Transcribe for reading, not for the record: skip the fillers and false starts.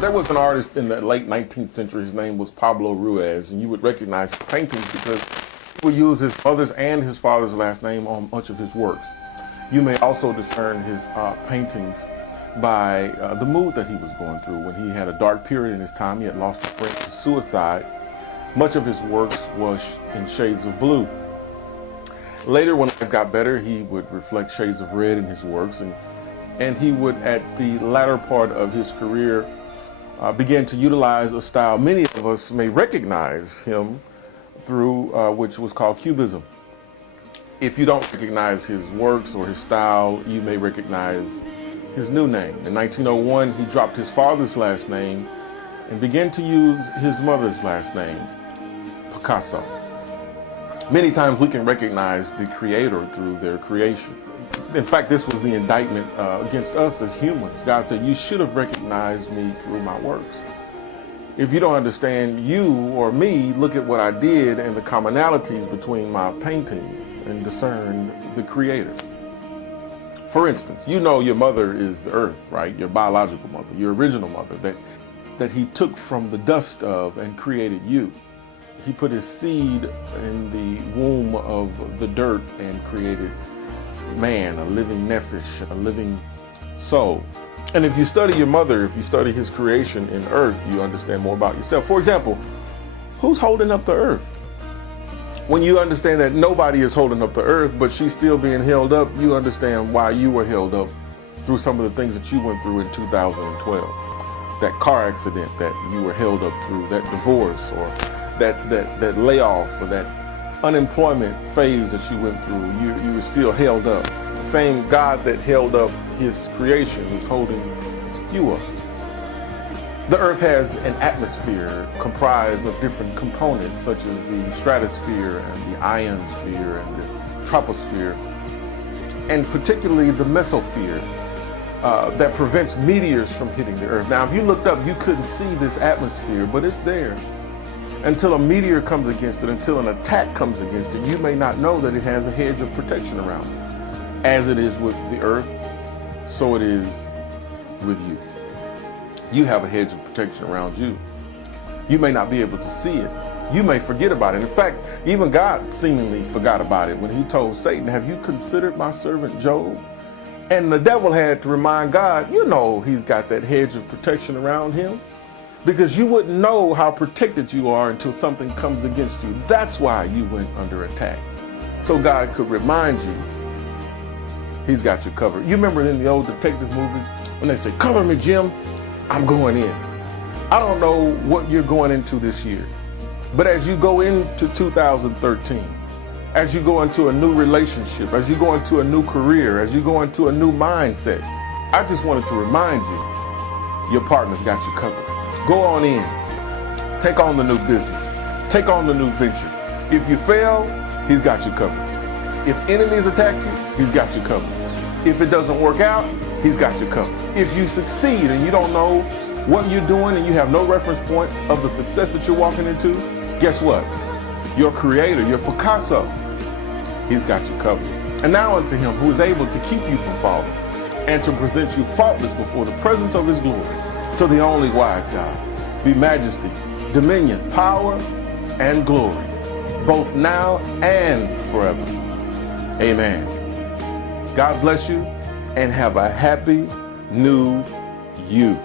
There was an artist in the late 19th century, his name was Pablo Ruiz, and you would recognize his paintings because he would use his mother's and his father's last name on much of his works. You may also discern his paintings by the mood that he was going through. When he had a dark period in his time, he had lost a friend to suicide. Much of his works was in shades of blue. Later, when life got better, he would reflect shades of red in his works, and he would, at the latter part of his career, begin to utilize a style many of us may recognize him through, which was called Cubism. If you don't recognize his works or his style, you may recognize his new name. In 1901, he dropped his father's last name and began to use his mother's last name, Picasso. Many times we can recognize the creator through their creation. In fact, this was the indictment against us as humans. God said, you should have recognized me through my works. If you don't understand you or me, look at what I did and the commonalities between my paintings and discern the creator. For instance, you know your mother is the earth, right? Your biological mother, your original mother that he took from the dust of and created you. He put his seed in the womb of the dirt and created man, a living nephesh, a living soul. And if you study your mother, if you study his creation in earth, you understand more about yourself. For example, who's holding up the earth? When you understand that nobody is holding up the earth, but she's still being held up, you understand why you were held up through some of the things that you went through in 2012. That car accident that you were held up through, that divorce, or that layoff, or that unemployment phase that you went through, you were still held up. The same God that held up his creation is holding you up. The earth has an atmosphere comprised of different components, such as the stratosphere and the ionosphere and the troposphere, and particularly the mesosphere that prevents meteors from hitting the earth. Now, if you looked up, you couldn't see this atmosphere, but it's there. Until a meteor comes against it, until an attack comes against it, you may not know that it has a hedge of protection around it. As it is with the earth, so it is with you. You have a hedge of protection around you. You may not be able to see it. You may forget about it. In fact, even God seemingly forgot about it when he told Satan, have you considered my servant Job? And the devil had to remind God, you know he's got that hedge of protection around him. Because you wouldn't know how protected you are until something comes against you. That's why you went under attack. So God could remind you, he's got you covered. You remember in the old detective movies when they say, cover me, Jim, I'm going in. I don't know what you're going into this year, but as you go into 2013, as you go into a new relationship, as you go into a new career, as you go into a new mindset, I just wanted to remind you, your partner's got you covered. Go on in, take on the new business, take on the new venture. If you fail, he's got you covered. If enemies attack you, he's got you covered. If it doesn't work out, he's got you covered. If you succeed and you don't know what you're doing and you have no reference point of the success that you're walking into, guess what? Your creator, your Picasso, he's got you covered. And now unto him who is able to keep you from falling and to present you faultless before the presence of his glory. To the only wise God, be majesty, dominion, power, and glory, both now and forever. Amen. God bless you and have a happy new you.